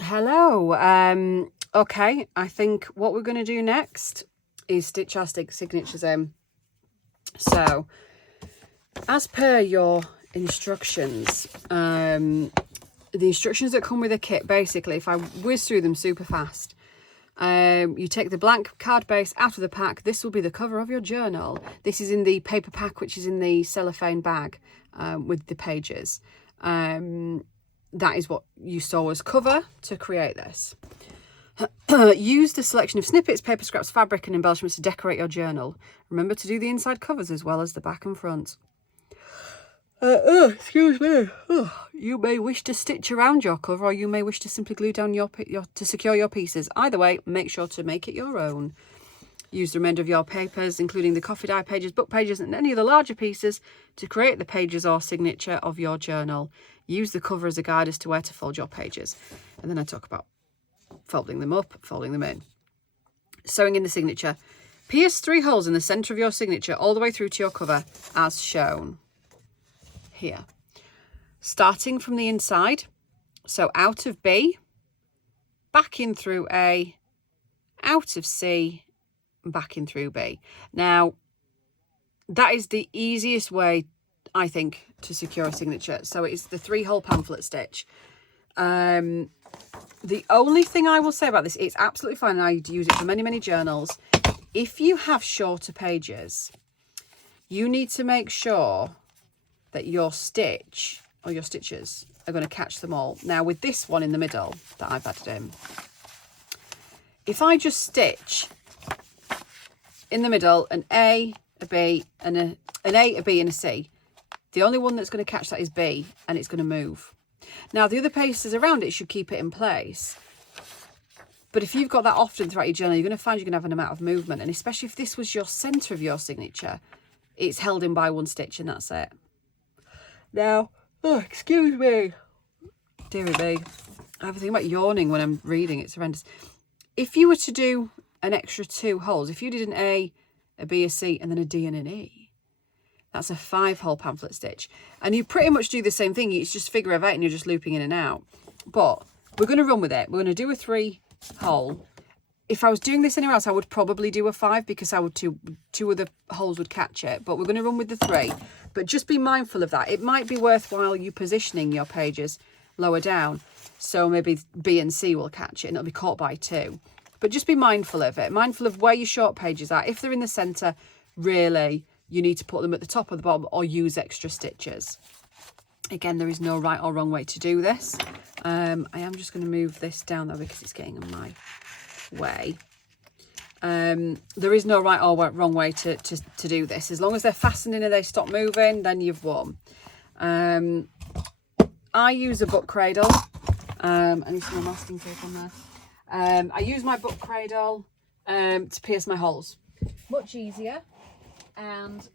Hello. Okay, I think what we're going to do next is stitch our signatures in. So, as per your instructions, the instructions that come with a kit, basically, if I whiz through them super fast, you take the blank card base out of the pack. This will be the cover of your journal. This is in the paper pack, which is in the cellophane bag with the pages. That is what you saw as cover to create this. Use the selection of snippets, paper scraps, fabric and embellishments to decorate your journal. Remember to do the inside covers as well as the back and front. Excuse me. You may wish to stitch around your cover, or you may wish to simply glue down to secure your pieces. Either way, make sure to make it your own. Use the remainder of your papers, including the coffee dye pages, book pages, and any of the larger pieces to create the pages or signature of your journal. Use the cover as a guide as to where to fold your pages. And then I talk about folding them up, folding them in. Sewing in the signature. Pierce 3 holes in the centre of your signature all the way through to your cover as shown here. Starting from the inside, so out of B, back in through A, out of C, back in through B. Now, that is the easiest way, I think, to secure a signature. So it's the 3-hole pamphlet stitch. The only thing I will say about this, it's absolutely fine. I use it for many, many journals. If you have shorter pages, you need to make sure that your stitch or your stitches are going to catch them all. Now, with this one in the middle that I've added in, if I just stitch in the middle an A, a B, and an A, a B, and a C, the only one that's going to catch that is B, and it's going to move. Now, the other pieces around it should keep it in place. But if you've got that often throughout your journal, you're going to find you're going to have an amount of movement. And especially if this was your centre of your signature, it's held in by one stitch and that's it. Now, excuse me. Dearie me. I have a thing about yawning when I'm reading. It's horrendous. If you were to do an extra 2 holes, if you did an A, a B, a C, and then a D and an E, that's a 5-hole pamphlet stitch. And you pretty much do the same thing. It's just figure of 8 and you're just looping in and out. But we're going to run with it. We're going to do a 3-hole. If I was doing this anywhere else, I would probably do a 5 because I would two of the holes would catch it. But we're going to run with the 3. But just be mindful of that. It might be worthwhile you positioning your pages lower down. So maybe B and C will catch it and it'll be caught by 2. But just be mindful of it. Mindful of where your short pages are. If they're in the centre, really, you need to put them at the top or the bottom or use extra stitches. Again, there is no right or wrong way to do this. I am just going to move this down though because it's getting in my way. There is no right or wrong way to do this. As long as they're fastened in and they stop moving, then you've won. I use a book cradle. I need some more masking tape on there. I use my book cradle to pierce my holes. Much easier. And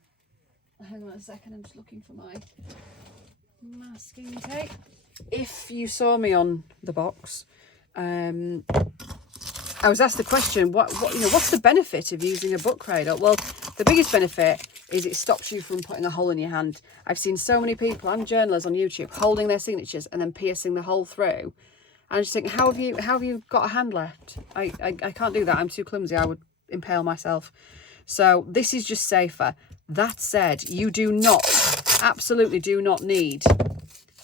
hang on a second, I'm just looking for my masking tape. If you saw me on the box, I was asked the question, what's the benefit of using a book cradle? Well, the biggest benefit is it stops you from putting a hole in your hand. I've seen so many people and journalers on YouTube holding their signatures and then piercing the hole through. And I just think, how have you got a hand left? I can't do that. I'm too clumsy. I would impale myself. So this is just safer. That said, you absolutely do not need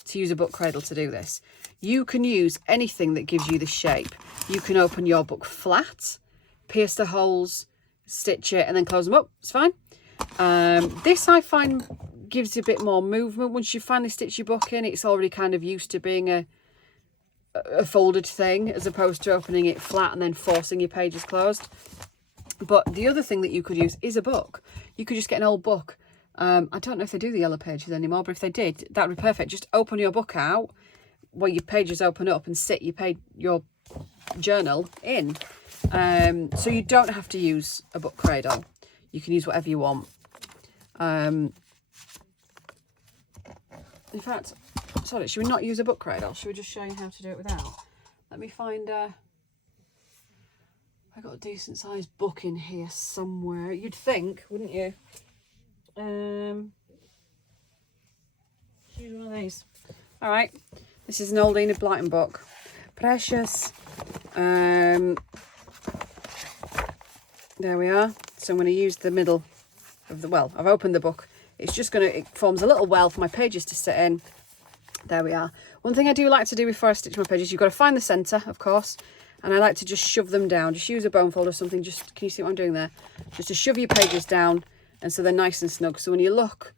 to use a book cradle to do this. You can use anything that gives you the shape. You can open your book flat, pierce the holes, stitch it, and then close them up. It's fine. This I find gives you a bit more movement. Once you finally stitch your book in, it's already kind of used to being a folded thing as opposed to opening it flat and then forcing your pages closed. But the other thing that you could use is a book. You could just get an old book. I don't know if they do the yellow pages anymore, but if they did, that would be perfect. Just open your book out where your pages open up and sit your journal in. So you don't have to use a book cradle. You can use whatever you want. In fact, sorry, should we not use a book cradle? Should we just show you how to do it without? Let me find... I got a decent sized book in here somewhere. You'd think, wouldn't you? Use one of these. All right. This is an old Enid Blyton book. Precious. There we are. So I'm going to use the middle of the, well, I've opened the book. It's just going to, it forms a little well for my pages to sit in. There we are. One thing I do like to do before I stitch my pages, you've got to find the centre, of course, and I like to just shove them down. Just use a bone folder or something. Just, can you see what I'm doing there? Just to shove your pages down, and so they're nice and snug. So when you look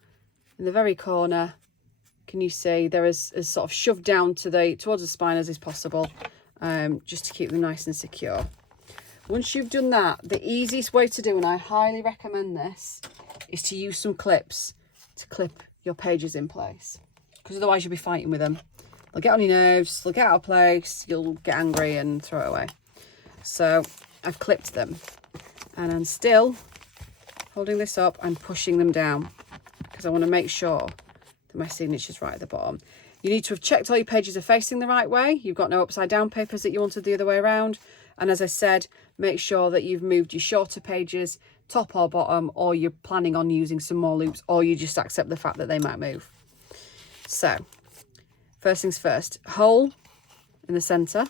in the very corner, can you see there is sort of shoved down to towards the spine as is possible, just to keep them nice and secure. Once you've done that, the easiest way to do, and I highly recommend this, is to use some clips to clip your pages in place, because otherwise you'll be fighting with them. They'll get on your nerves, they'll get out of place, you'll get angry and throw it away. So I've clipped them, and I'm still holding this up and pushing them down, because I want to make sure that my signature's right at the bottom. You need to have checked all your pages are facing the right way. You've got no upside down papers that you wanted the other way around. And as I said, make sure that you've moved your shorter pages top or bottom, or you're planning on using some more loops, or you just accept the fact that they might move. So first things first, hole in the centre,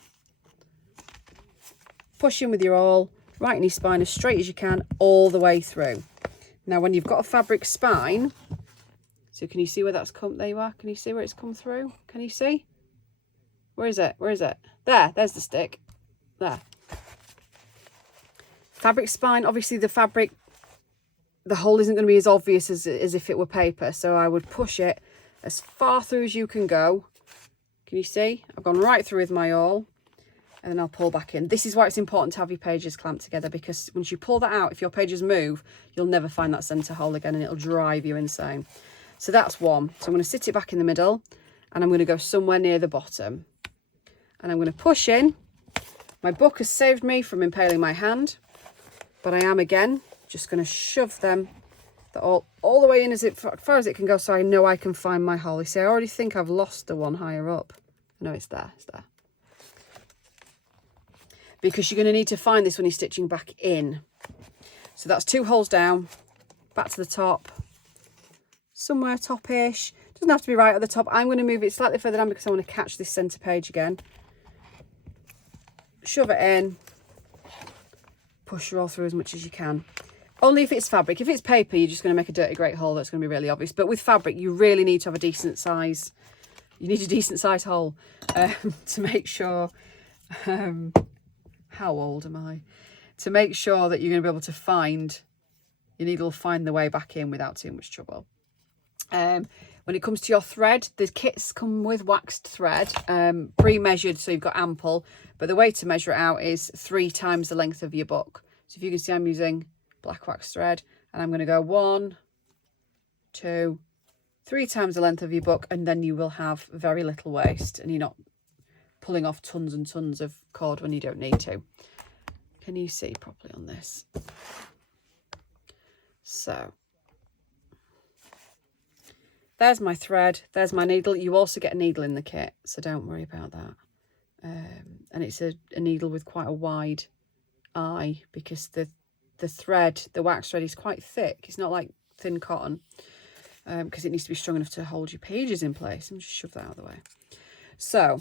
push in with your awl, right in your spine as straight as you can all the way through. Now when you've got a fabric spine, so can you see where that's come? There you are. Can you see where it's come through? Can you see? Where is it? Where is it? There's the stick. There. Fabric spine, obviously the fabric, the hole isn't going to be as obvious as if it were paper. So I would push it as far through as you can go. Can you see? I've gone right through with my awl, and then I'll pull back in. This is why it's important to have your pages clamped together, because once you pull that out, if your pages move, you'll never find that centre hole again, and it'll drive you insane. So that's one. So I'm going to sit it back in the middle, and I'm going to go somewhere near the bottom, and I'm going to push in. My book has saved me from impaling my hand, but I am again just going to shove them all the way in as far as it can go, so I know I can find my hole. You see, I already think I've lost the one higher up. No, it's there. It's there. Because you're going to need to find this when you're stitching back in. So that's 2 holes down, back to the top, somewhere top-ish. Doesn't have to be right at the top. I'm going to move it slightly further down because I want to catch this centre page again. Shove it in, push your awl through as much as you can. Only if it's fabric. If it's paper, you're just going to make a dirty great hole that's going to be really obvious. But with fabric, you really need to have a decent size. You need a decent size hole to make sure. How old am I? To make sure that you're going to be able to find. Your needle will find the way back in without too much trouble. When it comes to your thread, the kits come with waxed thread, pre-measured, so you've got ample. But the way to measure it out is 3 times the length of your book. So if you can see, I'm using black wax thread, and I'm going to go 1, 2, 3 times the length of your book, and then you will have very little waste, and you're not pulling off tons and tons of cord when you don't need to. Can you see properly on this? So there's my thread, there's my needle. You also get a needle in the kit, so don't worry about that. And it's a needle with quite a wide eye, because the thread, the wax thread, is quite thick. It's not like thin cotton, because it needs to be strong enough to hold your pages in place. And just shove that out of the way. So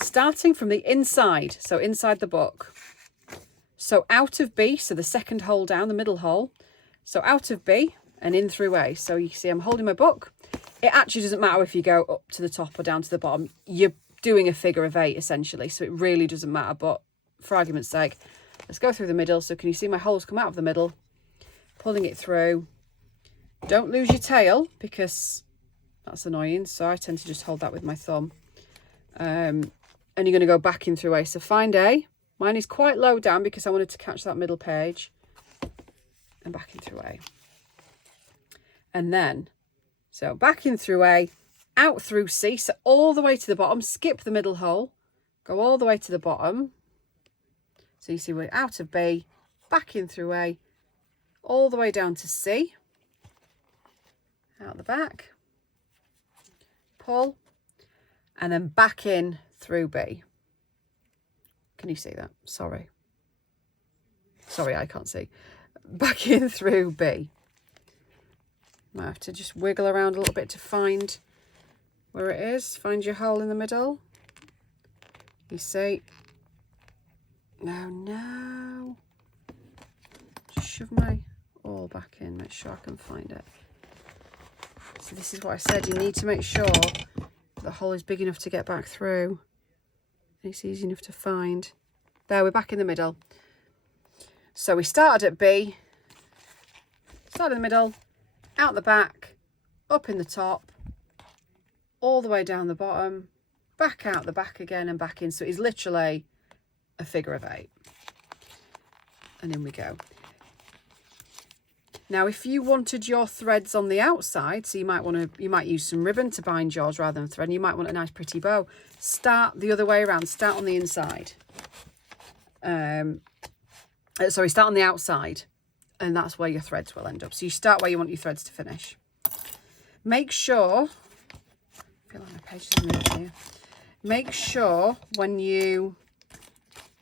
starting from the inside, so inside the book, so out of B, so the second hole down, the middle hole, so out of B and in through A. So you see I'm holding my book. It actually doesn't matter if you go up to the top or down to the bottom. You're doing a figure of 8 essentially, so it really doesn't matter. But for argument's sake, let's go through the middle. So can you see my holes come out of the middle, pulling it through. Don't lose your tail, because that's annoying, so I tend to just hold that with my thumb. And you're going to go back in through A. So find A. Mine is quite low down because I wanted to catch that middle page, and back in through A. And then, so back in through A, out through C, so all the way to the bottom, skip the middle hole, go all the way to the bottom. So you see we're out of B, back in through A, all the way down to C, out the back, pull, and then back in through B. Can you see that? Sorry, I can't see. Back in through B. Might have to just wiggle around a little bit to find where it is. Find your hole in the middle. You see? No. Just shove my awl back in, make sure I can find it. So this is what I said, you need to make sure the hole is big enough to get back through. It's easy enough to find. There, we're back in the middle. So we started at B, started in the middle, out the back, up in the top, all the way down the bottom, back out the back again and back in. So it's literally a figure of 8. And in we go. Now, if you wanted your threads on the outside, so you might use some ribbon to bind yours rather than thread, and you might want a nice pretty bow, start the other way around, start on the inside. Sorry, start on the outside, and that's where your threads will end up. So you start where you want your threads to finish. Make sure, I feel like my page is moved here. Make sure when you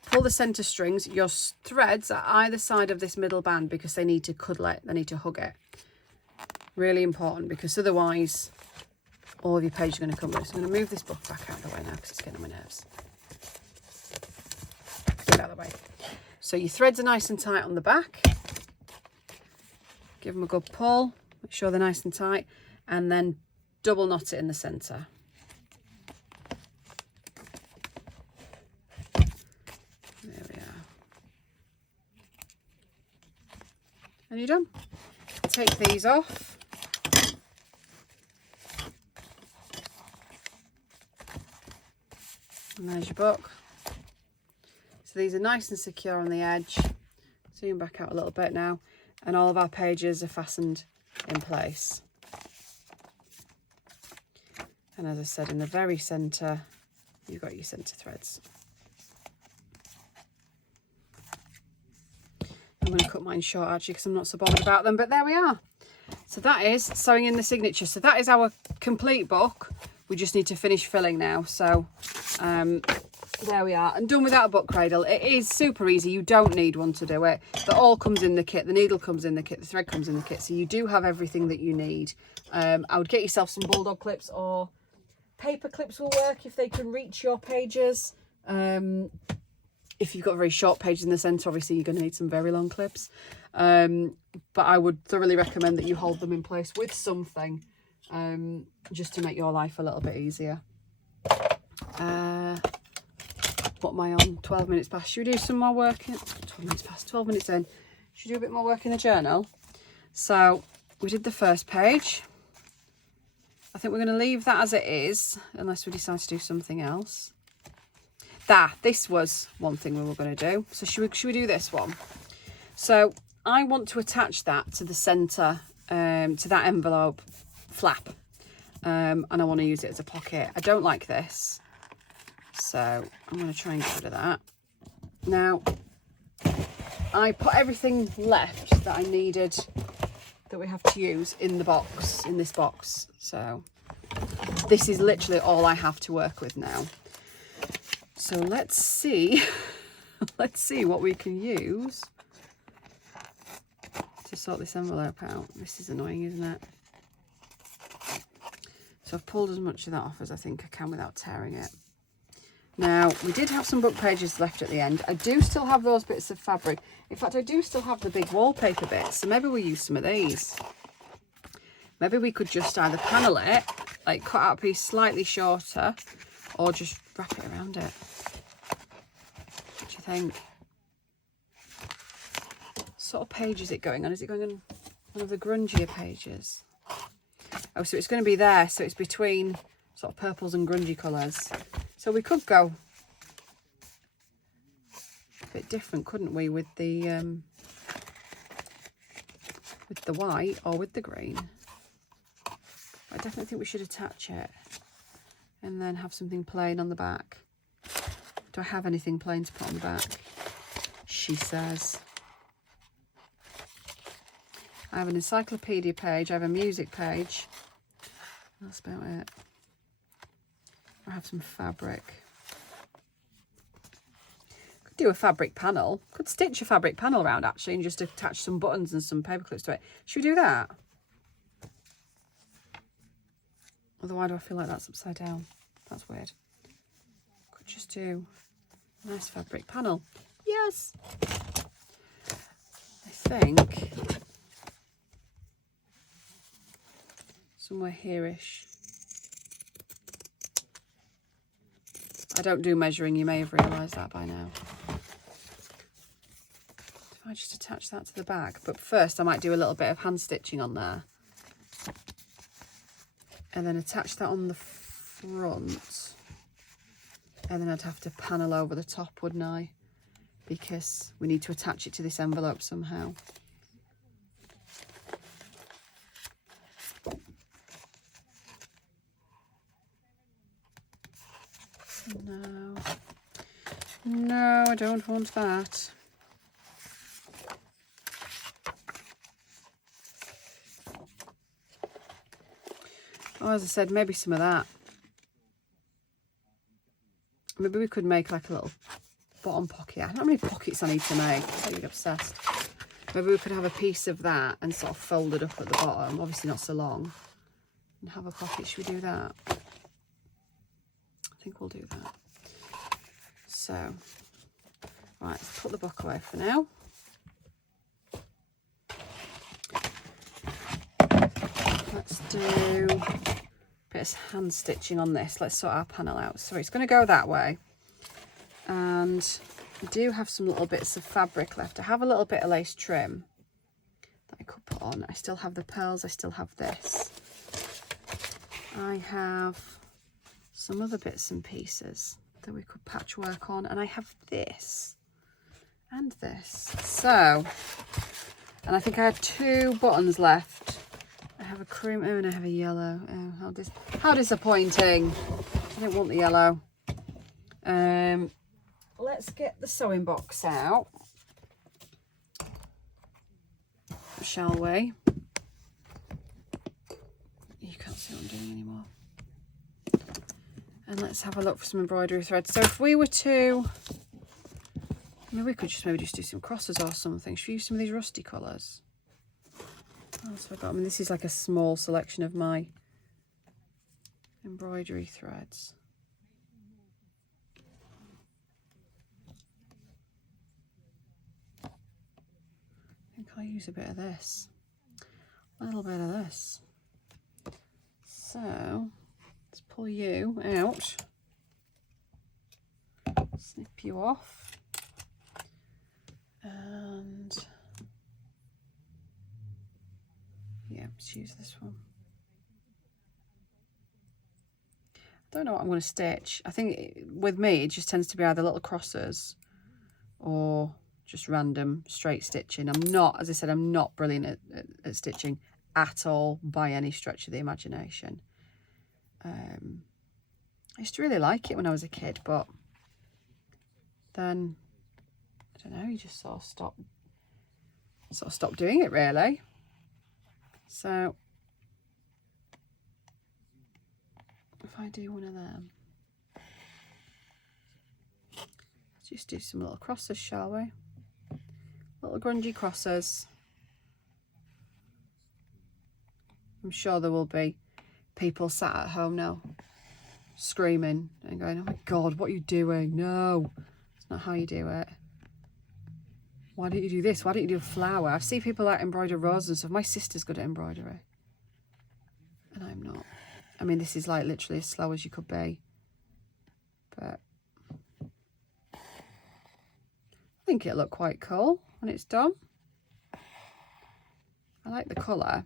pull the centre strings, your threads are either side of this middle band because they need to cuddle it, they need to hug it. Really important, because otherwise all of your pages are going to come loose. I'm going to move this book back out of the way now because it's getting on my nerves. Get it out of the way. So your threads are nice and tight on the back. Give them a good pull, make sure they're nice and tight, and then double knot it in the centre. And you're done. Take these off. And there's your book. So these are nice and secure on the edge. Zoom back out a little bit now. And all of our pages are fastened in place. And as I said, in the very centre, you've got your centre threads. I'm going to cut mine short actually because I'm not so bothered about them, but there we are. So that is sewing in the signature. So that is our complete book. We just need to finish filling now. So there we are, and done without a book cradle. It is super easy. You don't need one to do it. The awl comes in the kit, the needle comes in the kit, the thread comes in the kit. So you do have everything that you need. I would get yourself some bulldog clips, or paper clips will work if they can reach your pages. If you've got very short pages in the centre, obviously you're going to need some very long clips. But I would thoroughly recommend that you hold them in place with something, just to make your life a little bit easier. What am I on? 12 minutes past. Should we do some more work? 12 minutes past, 12 minutes in. Should we do a bit more work in the journal? So we did the first page. I think we're going to leave that as it is, unless we decide to do something else. This was one thing we were going to do. So should we do this one? So I want to attach that to the centre, to that envelope flap. And I want to use it as a pocket. I don't like this. So I'm going to try and get rid of that. Now, I put everything left that I needed, that we have to use in the box, in this box. So this is literally all I have to work with now. So let's see, let's see what we can use to sort this envelope out. This is annoying, isn't it? So I've pulled as much of that off as I think I can without tearing it. Now, we did have some book pages left at the end. I do still have those bits of fabric. In fact, I do still have the big wallpaper bits, so maybe we'll use some of these. Maybe we could just either panel it, like cut out a piece slightly shorter, or just wrap it around it. What do you think? What sort of page is it going on? Is it going on one of the grungier pages? Oh, so it's going to be there. So it's between sort of purples and grungy colours. So we could go a bit different, couldn't we, with the white or with the green. I definitely think we should attach it and then have something plain on the back. Do I have anything plain to put on the back? She says. I have an encyclopedia page, I have a music page. That's about it. I have some fabric. Could do a fabric panel. Could stitch a fabric panel around actually and just attach some buttons and some paper clips to it. Should we do that? Although why do I feel like that's upside down? That's weird. Could just do a nice fabric panel. Yes, I think somewhere here-ish. I don't do measuring, you may have realised that by now. If I just attach that to the back, but first I might do a little bit of hand stitching on there. And then attach that on the front. And then I'd have to panel over the top, wouldn't I? Because we need to attach it to this envelope somehow. No, I don't want that. Oh, as I said, maybe some of that. Maybe we could make like a little bottom pocket. I don't know how many pockets I need to make. I'm getting obsessed. Maybe we could have a piece of that and sort of fold it up at the bottom. Obviously not so long. And have a pocket. Should we do that? I think we'll do that. So, right, let's put the book away for now. Let's do a bit of hand stitching on this. Let's sort our panel out. So it's going to go that way. And I do have some little bits of fabric left. I have a little bit of lace trim that I could put on. I still have the pearls. I still have this. I have some other bits and pieces that we could patchwork on, and I have this and this. So, and I think I had 2 buttons left. I have a cream, oh, and I have a yellow. Oh, how disappointing. I don't want the yellow. Let's get the sewing box out, shall we? You can't see what I'm doing anymore. And let's have a look for some embroidery thread. So if we were to, maybe we could just maybe just do some crosses or something. Should we use some of these rusty colours? What else have I got? I mean, this is like a small selection of my embroidery threads. I think I'll use a bit of this. A little bit of this. So let's pull you out, snip you off, and yeah, let's use this one. I don't know what I'm going to stitch. I think with me it just tends to be either little crosses or just random straight stitching. I'm not, as I said, I'm not brilliant at stitching at all by any stretch of the imagination. I used to really like it when I was a kid, but then I don't know, you just sort of stop doing it really. So if I do one of them, let's just do some little crosses, shall we? Little grungy crosses. I'm sure there will be people sat at home now screaming and going, oh my God, what are you doing? No, it's not how you do it. Why don't you do this? Why don't you do a flower? I've seen people like embroider roses and stuff. My sister's good at embroidery and I'm not. I mean, this is like literally as slow as you could be, but I think it'll look quite cool when it's done. I like the colour.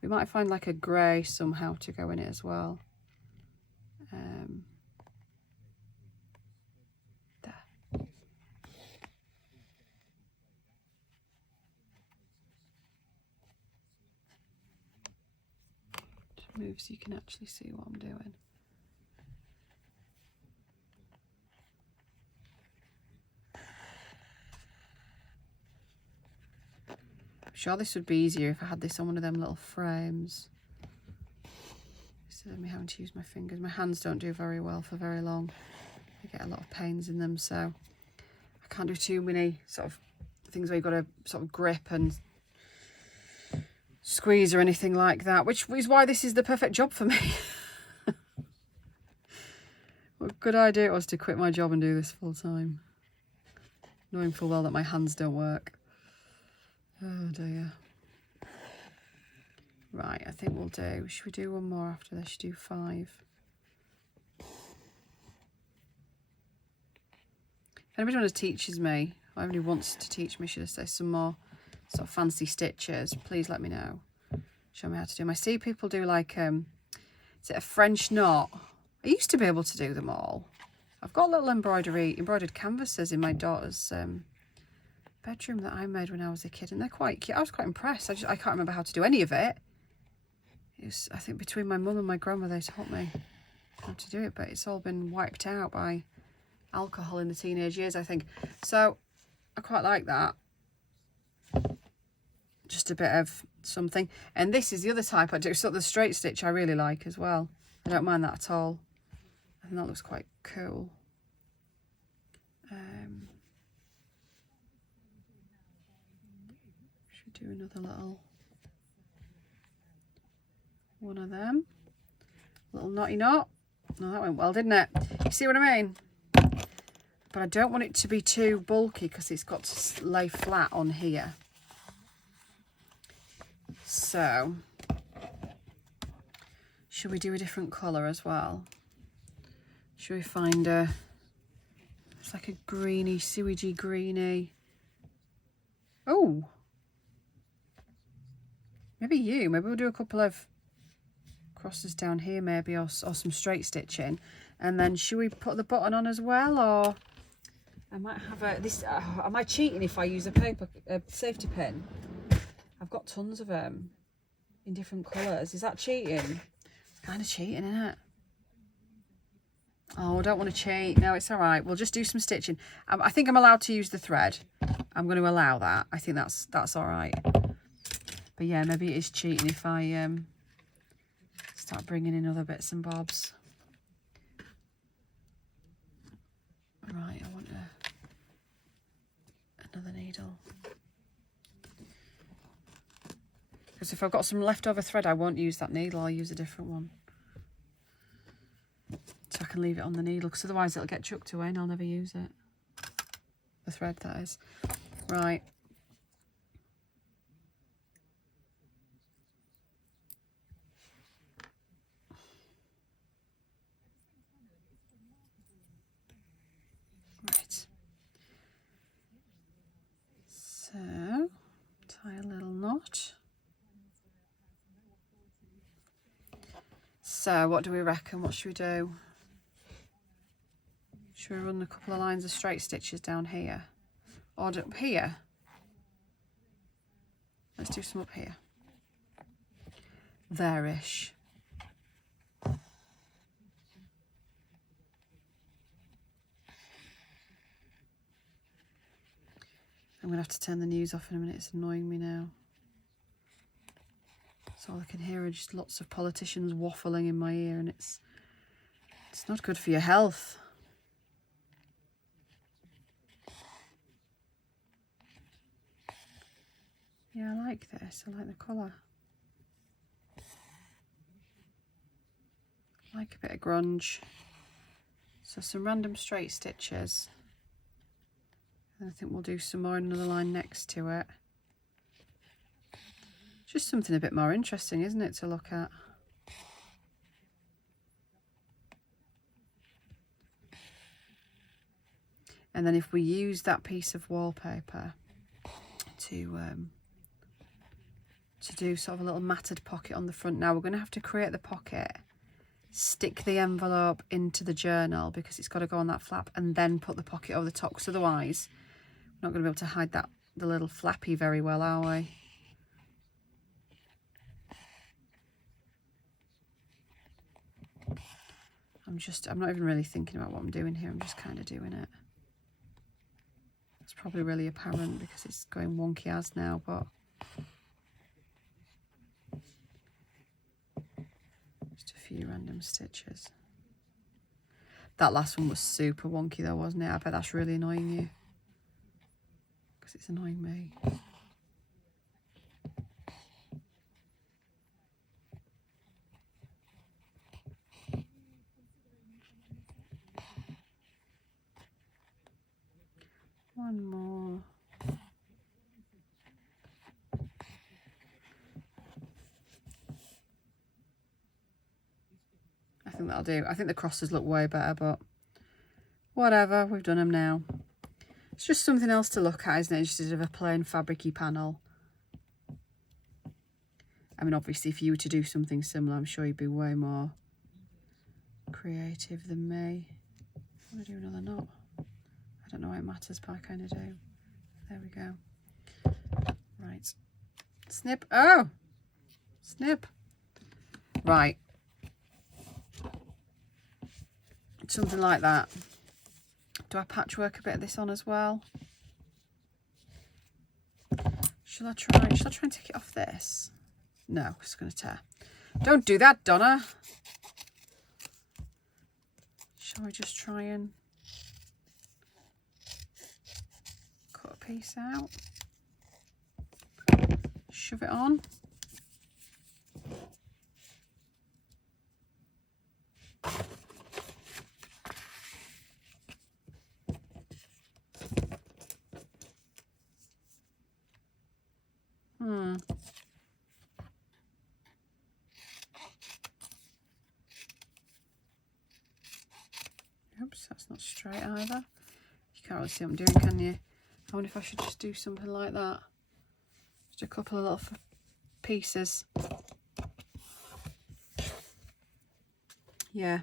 We might find like a grey somehow to go in it as well. There. Just move so you can actually see what I'm doing. I'm sure this would be easier if I had this on one of them little frames. Instead of me having to use my fingers. My hands don't do very well for very long. I get a lot of pains in them, so I can't do too many sort of things where you've got to sort of grip and squeeze or anything like that, which is why this is the perfect job for me. good idea it was to quit my job and do this full time, knowing full well that my hands don't work. Oh dear. Right, I think we'll do, should we do one more after this? Do 5. If anybody wants to teaches me, or anybody wants to teach me, should I say, some more sort of fancy stitches, please let me know. Show me how to do them. I see people do like, is it a French knot? I used to be able to do them all. I've got little embroidered canvases in my daughter's bedroom that I made when I was a kid, and they're quite cute. I was quite impressed. I can't remember how to do any of it. It was, I think, between my mum and my grandmother, they taught me how to do it, but it's all been wiped out by alcohol in the teenage years, I think. So I quite like that. Just a bit of something. And this is the other type I do. So the straight stitch I really like as well. I don't mind that at all. I think that looks quite cool. Should do another little one of them. Little knotty knot. No, that went well, didn't it? You see what I mean? But I don't want it to be too bulky because it's got to lay flat on here. So, should we do a different colour as well? Should we find a, it's like a greeny, sewagey greeny. Oh, maybe we'll do a couple of crosses down here maybe, or some straight stitching. And then should we put the button on as well, or I might have this, am I cheating if I use a safety pin? I've got tons of them in different colours. Is that cheating? It's kind of cheating, isn't it? Oh, I don't want to cheat. No, it's all right. We'll just do some stitching. I think I'm allowed to use the thread. I'm going to allow that. I think that's all right. But yeah, maybe it is cheating if I start bringing in other bits and bobs. Right, I want another needle. Because if I've got some leftover thread, I won't use that needle. I'll use a different one. So I can leave it on the needle, because otherwise it'll get chucked away and I'll never use it. The thread, that is. Right. Right. So, tie a little knot. So, what do we reckon? What should we do? Should we run a couple of lines of straight stitches down here? Or up here? Let's do some up here. There-ish. I'm going to have to turn the news off in a minute. It's annoying me now. So all I can hear are just lots of politicians waffling in my ear, and it's not good for your health. Yeah, I like this. I like the colour. I like a bit of grunge. So some random straight stitches. And I think we'll do some more in another line next to it. Just something a bit more interesting, isn't it, to look at? And then if we use that piece of wallpaper to do sort of a little matted pocket on the front. Now we're going to have to create the pocket, stick the envelope into the journal because it's got to go on that flap, and then put the pocket over the top, because otherwise we're not going to be able to hide the little flappy very well, are we? I'm not even really thinking about what I'm doing here. I'm just kind of doing it. It's probably really apparent because it's going wonky as now, but just a few random stitches. That last one was super wonky though, wasn't it? I bet that's really annoying you, because it's annoying me. One more. I think that'll do. I think the crosses look way better, but whatever, we've done them now. It's just something else to look at, isn't it? Just instead of a plain fabric-y panel. I mean, obviously, if you were to do something similar, I'm sure you'd be way more creative than me. I want to do another knot. I don't know why it matters, but I kind of do. There we go. Right. Snip. Oh! Snip. Right. Something like that. Do I patchwork a bit of this on as well? Shall I try and take it off this? No, it's going to tear. Don't do that, Donna. Shall we just try and cut a piece out? Shove it on. Oops, that's not straight either. You can't really see what I'm doing, can you? I wonder if I should just do something like that. Just a couple of little pieces. Yeah.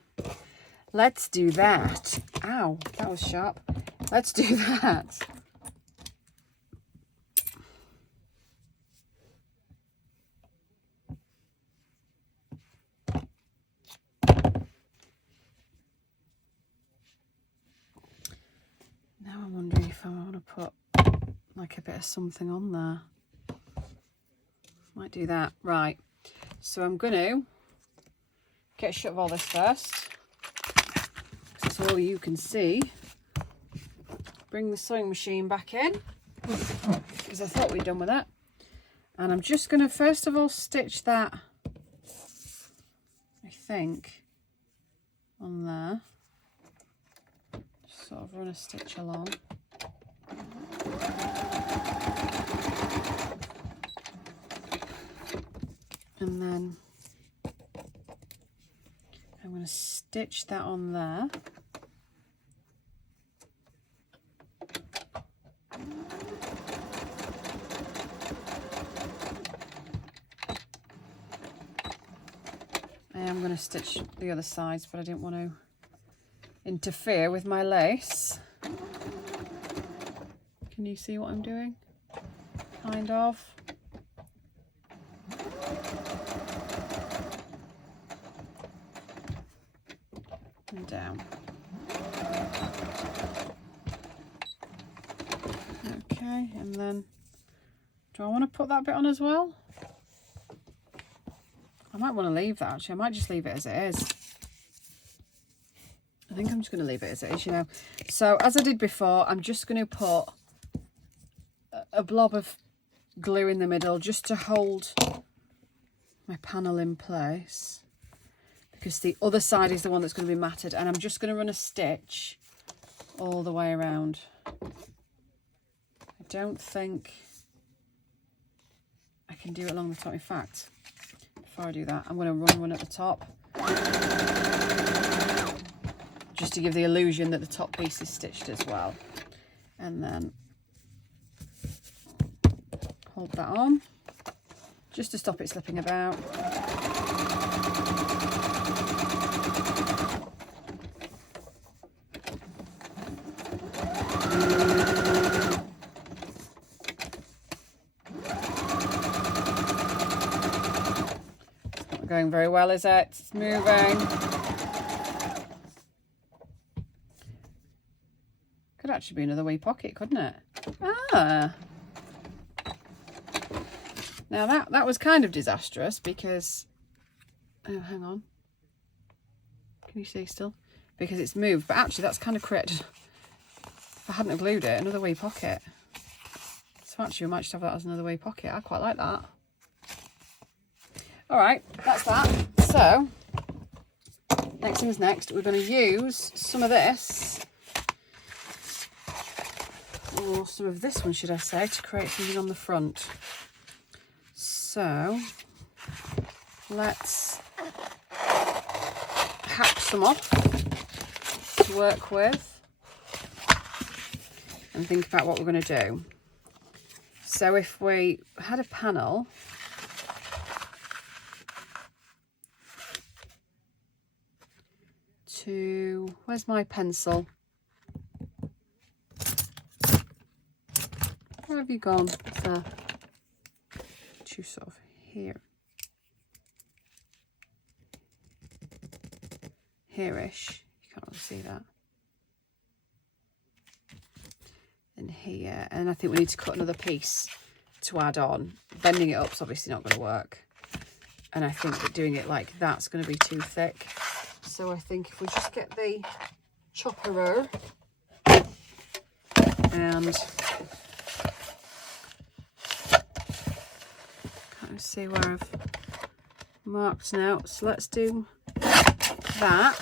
Let's do that. Ow, that was sharp. Let's do that. Now I'm wondering if I want to put like a bit of something on there. Might do that. Right. So I'm going to get a shot of all this first. That's all you can see. Bring the sewing machine back in because I thought we'd done with that. And I'm just going to first of all stitch that, I think, on there. Sort of run a stitch along. And then I'm going to stitch that on there. I am going to stitch the other sides, but I didn't want to interfere with my lace. Can you see what I'm doing? Kind of. And down. Okay, and then do I want to put that bit on as well? I might want to leave that actually. I might just leave it as it is. I think I'm just going to leave it as it is, you know. So as I did before, I'm just going to put a blob of glue in the middle just to hold my panel in place, because the other side is the one that's going to be matted, and I'm just going to run a stitch all the way around. I don't think I can do it along the top. In fact, before I do that, I'm going to run one at the top, just to give the illusion that the top piece is stitched as well. And then hold that on, just to stop it slipping about. It's not going very well, is it? It's moving. Could actually be another wee pocket, couldn't it? Ah. Now that was kind of disastrous because, oh, hang on. Can you see still? Because it's moved, but actually that's kind of created, if I hadn't glued it, another wee pocket. So actually we might just have that as another wee pocket. I quite like that. All right, that's that. So, next thing's next. We're going to use some of this. or some of this one, should I say, to create something on the front. So let's hack some off to work with and think about what we're going to do. So if we had a panel to, where's my pencil? Where have you gone? There. To sort of here. Here-ish. You can't really see that. And here. And I think we need to cut another piece to add on. Bending it up's obviously not going to work. And I think that doing it like that's going to be too thick. So I think if we just get the chopper and kind of see where I've marked now. So let's do that,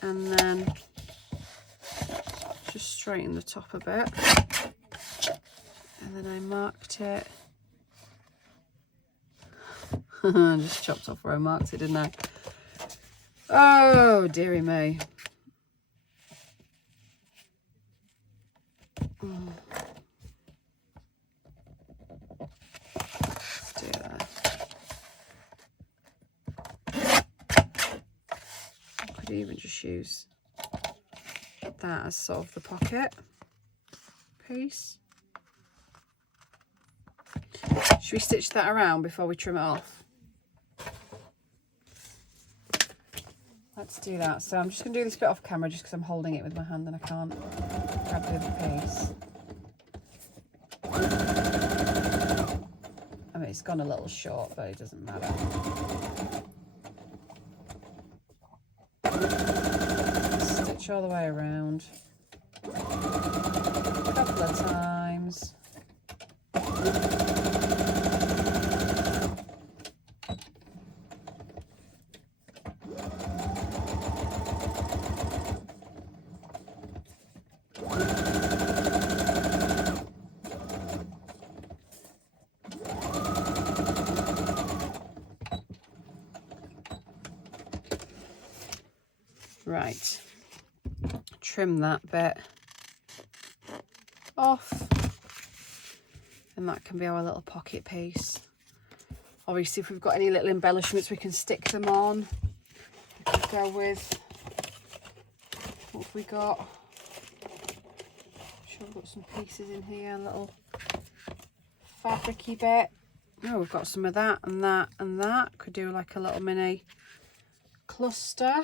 and then just straighten the top a bit, and then I marked it. I just chopped off where I marked it, didn't I? Oh dearie me. Let's do that. I could even just use that as sort of the pocket piece. Should we stitch that around before we trim it off? Let's do that. So I'm just going to do this bit off camera just because I'm holding it with my hand and I can't grab the other piece. I mean, it's gone a little short, but it doesn't matter. Stitch all the way around. A couple of times. Right, trim that bit off, and that can be our little pocket piece. Obviously, if we've got any little embellishments, we can stick them on. We could go with, what have we got? I'm sure we've got some pieces in here, a little fabric-y bit. Oh, we've got some of that and that and that. Could do like a little mini cluster.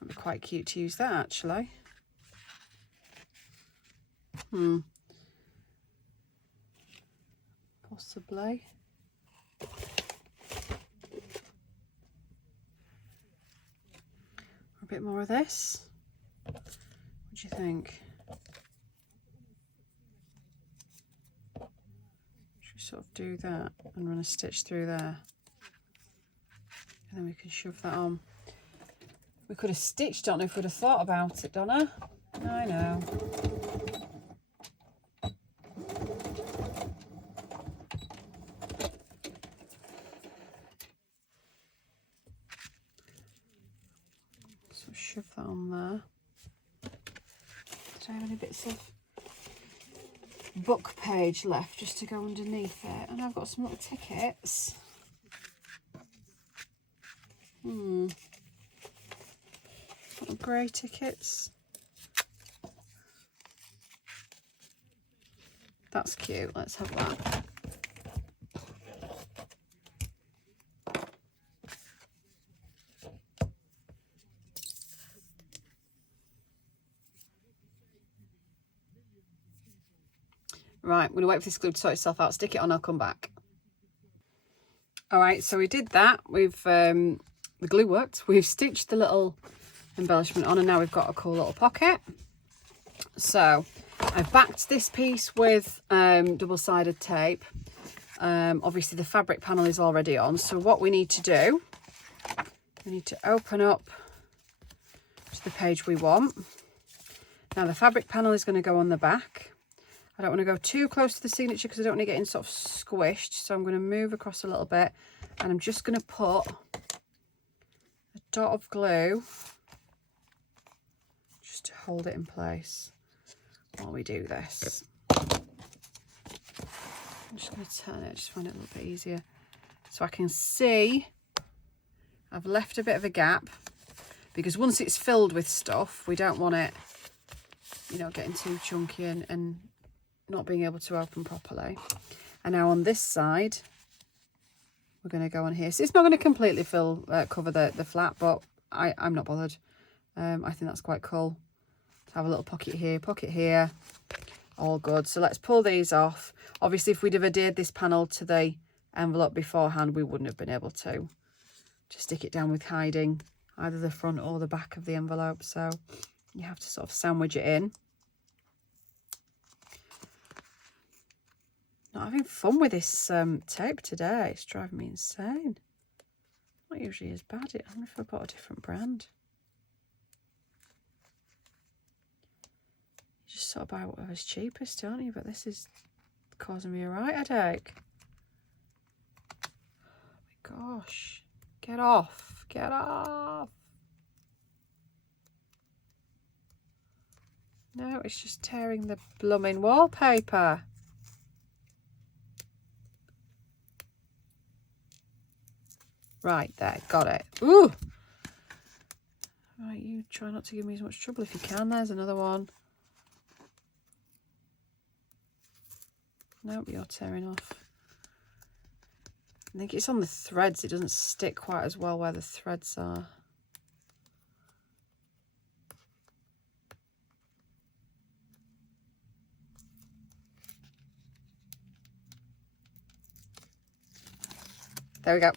That'd be quite cute to use that actually. Possibly. A bit more of this. What do you think? Should we sort of do that and run a stitch through there? And then we can shove that on. We could have stitched on if we'd have thought about it, Donna. I know. So shove that on there. Did I have any bits of book page left just to go underneath it? And I've got some little tickets. Little grey tickets. That's cute. Let's have that. Right, I'm going to wait for this glue to sort itself out. Stick it on, I'll come back. All right, so we did that. We've the glue worked. We've stitched the little embellishment on, and now we've got a cool little pocket. So I've backed this piece with double-sided tape. Obviously the fabric panel is already on, so what we need to do, we need to open up to to the page we want. Now the fabric panel is going to go on the back. I don't want to go too close to the signature because I don't want to get in sort of squished. So I'm going to move across a little bit and I'm just going to put a dot of glue just to hold it in place while we do this. I'm just going to turn it, just find it a little bit easier. So I can see I've left a bit of a gap because once it's filled with stuff, we don't want it, you know, getting too chunky and not being able to open properly. And now on this side, we're going to go on here. So it's not going to completely cover the flap, but I'm not bothered. I think that's quite cool to have a little pocket here, all good. So let's pull these off. Obviously, if we'd have adhered this panel to the envelope beforehand, we wouldn't have been able to stick it down with hiding either the front or the back of the envelope. So you have to sort of sandwich it in. Not having fun with this tape today. It's driving me insane. Not usually as bad. I wonder if I bought a different brand. You just sort of buy whatever's cheapest, don't you? But this is causing me a right headache. Oh my gosh. Get off. Get off. No, it's just tearing the blooming wallpaper. Right, there, got it. Ooh! Right, you try not to give me as much trouble if you can. There's another one. Nope, you're tearing off. I think it's on the threads. It doesn't stick quite as well where the threads are. There we go.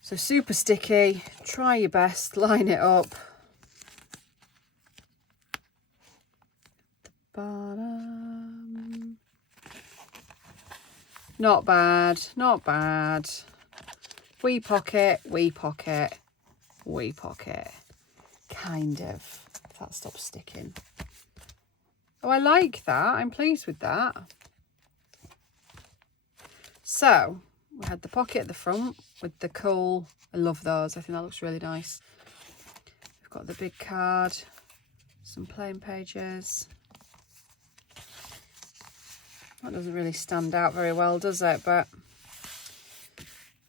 So super sticky. Try your best, line it up. The bottom. Not bad, not bad. Wee pocket, wee pocket, wee pocket. Kind of. If that stops sticking. Oh, I like that. I'm pleased with that. So we had the pocket at the front with the cool. I love those. I think that looks really nice. We've got the big card, some plain pages. That doesn't really stand out very well, does it? But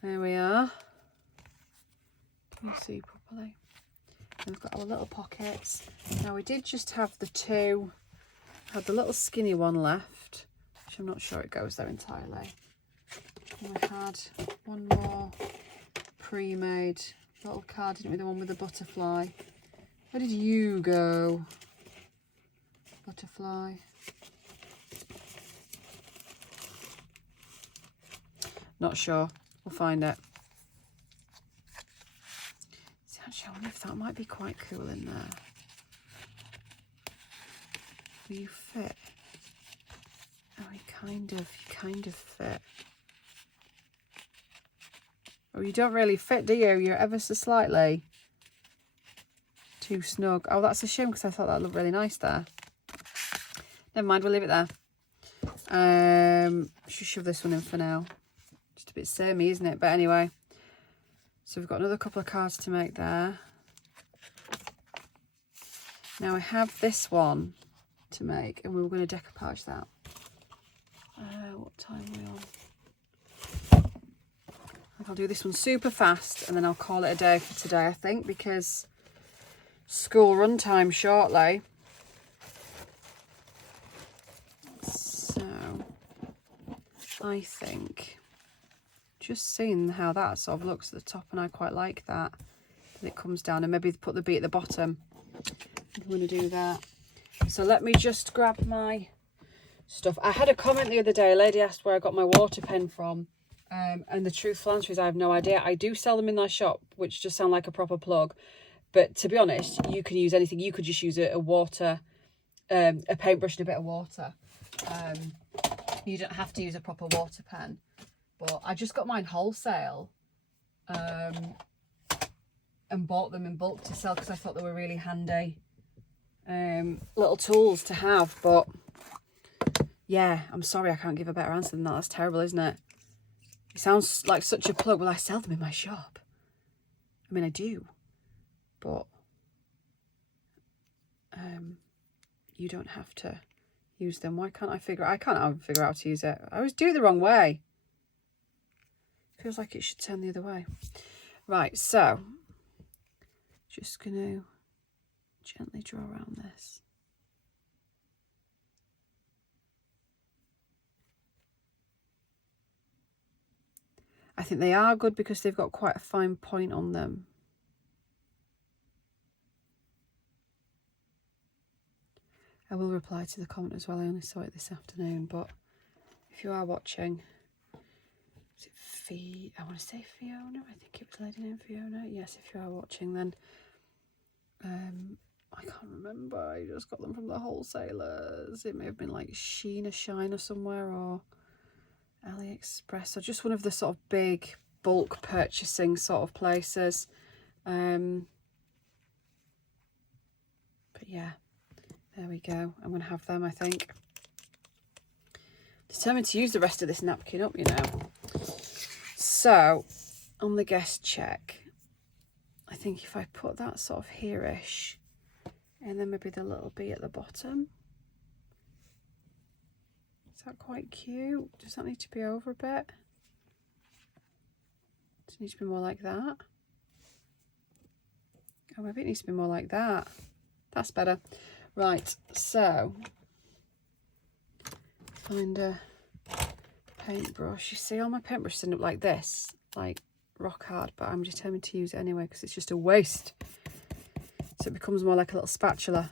there we are. Can you see properly? And we've got our little pockets. Now we did just have the two. Had the little skinny one left, which I'm not sure it goes there entirely. And we had one more pre-made little card, didn't we? The one with the butterfly. Where did you go? Butterfly. Not sure. We'll find it. See, actually, I wonder if that might be quite cool in there. Will you fit? Oh, you kind of fit. Oh, you don't really fit, do you? You're ever so slightly too snug. Oh, that's a shame because I thought that looked really nice there. Never mind, we'll leave it there. Should shove this one in for now. Just a bit samey, isn't it? But anyway, so we've got another couple of cards to make there. Now I have this one to make, and we were going to decoupage that. What time are we on? I'll do this one super fast and then I'll call it a day for today, I think, because school run time shortly. So I think just seeing how that sort of looks at the top, and I quite like that it comes down, and maybe put the bee at the bottom. I'm going to do that. So let me just grab my stuff. I had a comment the other day. A lady asked where I got my water pen from. And the truthful answer is I have no idea. I do sell them in their shop, which just sound like a proper plug. But to be honest, you can use anything. You could just use a paintbrush and a bit of water. You don't have to use a proper water pen. But I just got mine wholesale. and bought them in bulk to sell because I thought they were really handy little tools to have. But yeah, I'm sorry I can't give a better answer than that. That's terrible, isn't it? It sounds like such a plug. Well, I sell them in my shop. I mean, I do, but you don't have to use them. Why can't I figure out? I can't figure out how to use it. I always do it the wrong way. Feels like it should turn the other way. Right, so just going to gently draw around this. I think they are good because they've got quite a fine point on them. I will reply to the comment as well. I only saw it this afternoon, but if you are watching, is it I want to say Fiona. I think it was lady named Fiona. Yes, if you are watching, then I can't remember. I just got them from the wholesalers. It may have been like Sheena Shine or somewhere, or AliExpress, or just one of the sort of big bulk purchasing sort of places. But yeah, there we go. I'm going to have them, I think. Determined to use the rest of this napkin up, you know. So, on the guest check, I think if I put that sort of here-ish, and then maybe the little bee at the bottom. Is that quite cute? Does that need to be over a bit? Does it need to be more like that? Oh, maybe it needs to be more like that. That's better. Right, so find a paintbrush. You see, all my paintbrushes end up like this, like rock hard, but I'm determined to use it anyway because it's just a waste. So it becomes more like a little spatula.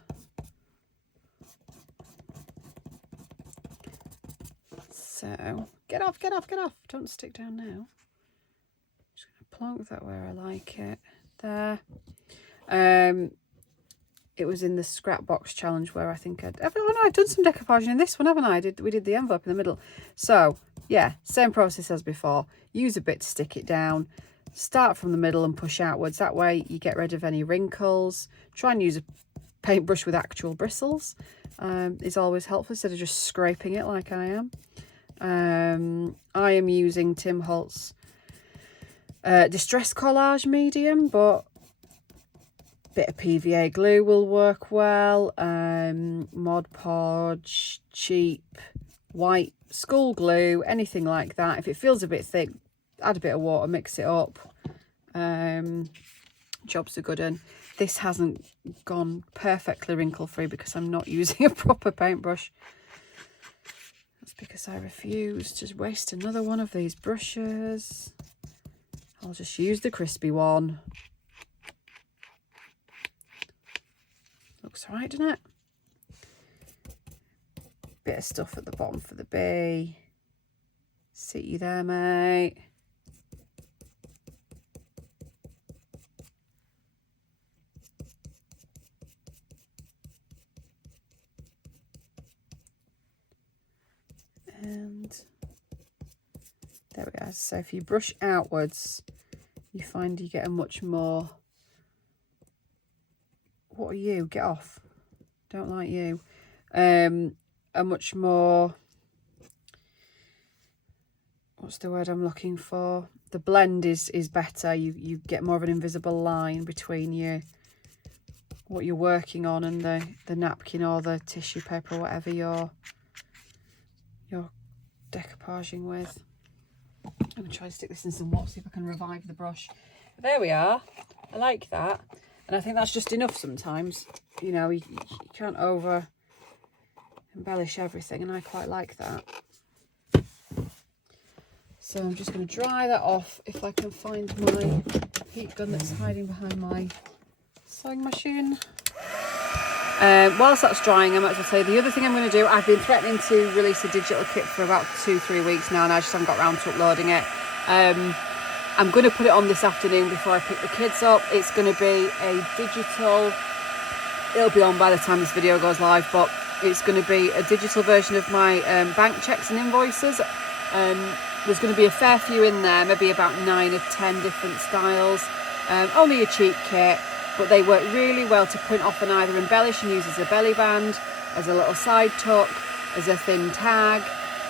So get off, get off, get off. Don't stick down now. Just going to plonk that where I like it. There. It was in the scrap box challenge where I think I've done some decoupaging in this one, haven't I? We did the envelope in the middle. So yeah, same process as before. Use a bit to stick it down. Start from the middle and push outwards. That way you get rid of any wrinkles. Try and use a paintbrush with actual bristles. Is always helpful instead of just scraping it like I am. I am using Tim Holtz Distress Collage medium, but bit of PVA glue will work well. Mod Podge, cheap white school glue, anything like that. If it feels a bit thick, add a bit of water, mix it up. Jobs are good. And this hasn't gone perfectly wrinkle free because I'm not using a proper paintbrush. That's because I refuse to waste another one of these brushes. I'll just use the crispy one. Looks right, doesn't it? Bit of stuff at the bottom for the bee. See you there, mate. And there we go. So if you brush outwards, you find you get a much more... What are you? Get off. Don't like you. A much more... What's the word I'm looking for? The blend is better. You get more of an invisible line between what you're working on and the napkin or the tissue paper or whatever you're decoupaging with. I'm going to try to stick this in some water, see if I can revive the brush. There we are. I like that. And I think that's just enough sometimes. You know, you can't over embellish everything, and I quite like that. So I'm just going to dry that off if I can find my heat gun that's hiding behind my sewing machine. Whilst that's drying, I might as well say the other thing I'm going to do, I've been threatening to release a digital kit for about 2-3 weeks now, and I just haven't got around to uploading it. I'm going to put it on this afternoon before I pick the kids up. It's going to be a digital, it'll be on by the time this video goes live, but it's going to be a digital version of my bank checks and invoices. There's going to be a fair few in there, maybe about 9 or 10 different styles. Only a cheap kit, but they work really well to print off and either embellish and use as a belly band, as a little side tuck, as a thin tag,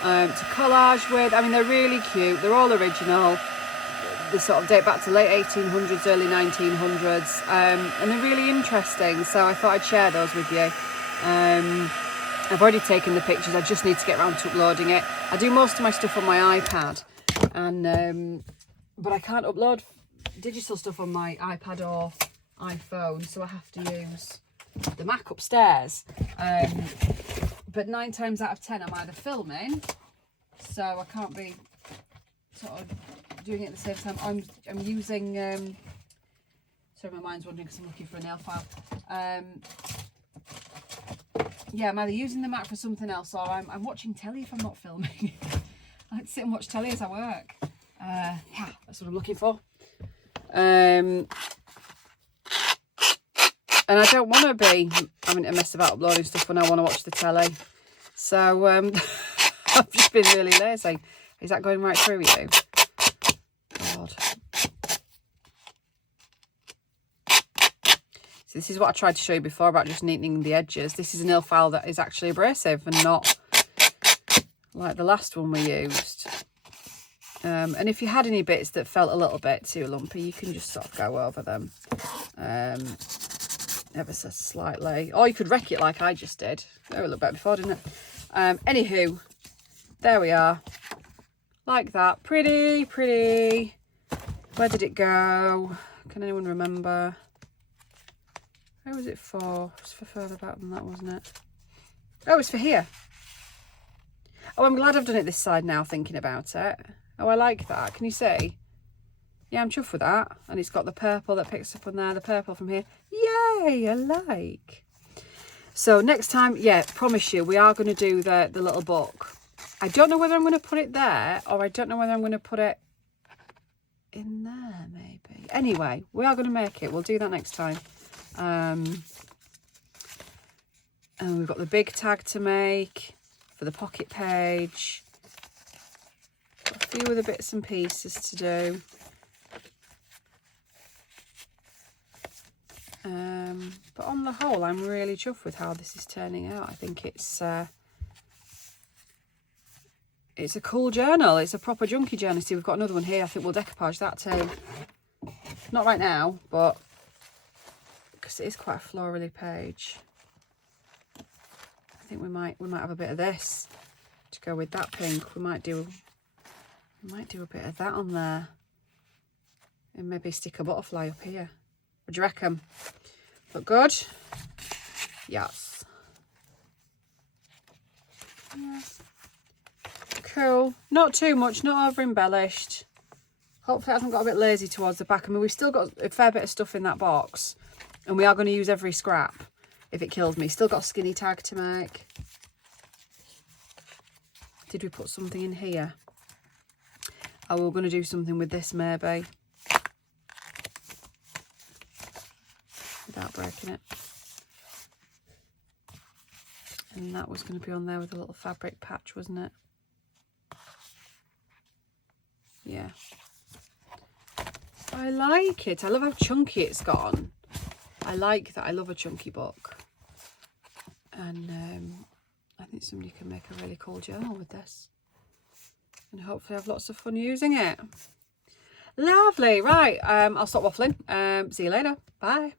to collage with. I mean, they're really cute. They're all original. They sort of date back to late 1800s, early 1900s, and they're really interesting. So I thought I'd share those with you. I've already taken the pictures. I just need to get around to uploading it. I do most of my stuff on my iPad, and but I can't upload digital stuff on my iPad or iPhone, so I have to use the Mac upstairs. But 9 times out of 10 I'm either filming, so I can't be sort of doing it at the same time. I'm using sorry, my mind's wandering because I'm looking for a nail file. Yeah, I'm either using the Mac for something else, or I'm watching telly if I'm not filming. I like to sit and watch telly as I work. Yeah, that's what I'm looking for. And I don't want to be having to mess about uploading stuff when I want to watch the telly. So I've just been really lazy. Is that going right through you? God. So this is what I tried to show you before about just neatening the edges. This is a nail file that is actually abrasive and not like the last one we used. And if you had any bits that felt a little bit too lumpy, you can just sort of go over them ever so slightly. Or you could wreck it like I just did. They were a little bit before, didn't it? Anywho, there we are. Like that. Pretty, pretty. Where did it go? Can anyone remember? Where was it for? It was for further back than that, wasn't it? Oh, it's for here. Oh, I'm glad I've done it this side now, thinking about it. Oh, I like that. Can you see? Yeah, I'm chuffed with that. And it's got the purple that picks up on there, the purple from here. Yay, I like. So next time, yeah, promise you, we are going to do the little book. I don't know whether I'm going to put it there, or I don't know whether I'm going to put it in there, maybe. Anyway, we are going to make it. We'll do that next time. And we've got the big tag to make for the pocket page. Got a few other bits and pieces to do. But on the whole, I'm really chuffed with how this is turning out. I think it's a cool journal. It's a proper junkie journal. See, we've got another one here. I think we'll decoupage that too. Not right now, but because it is quite a florally page. I think we might have a bit of this to go with that pink. We might do a bit of that on there, and maybe stick a butterfly up here. What do you reckon? Look good? Yes. Yeah. Cool. Not too much, not over embellished. Hopefully it hasn't got a bit lazy towards the back. I mean, we've still got a fair bit of stuff in that box, and we are going to use every scrap if it kills me. Still got a skinny tag to make. Did we put something in here? Oh, we're going to do something with this maybe. Without breaking it. And that was going to be on there with a little fabric patch, wasn't it? Yeah. I like it. I love how chunky it's gone. I like that. I love a chunky book. And I think somebody can make a really cool journal with this. And hopefully have lots of fun using it. Lovely. Right. I'll stop waffling. See you later. Bye.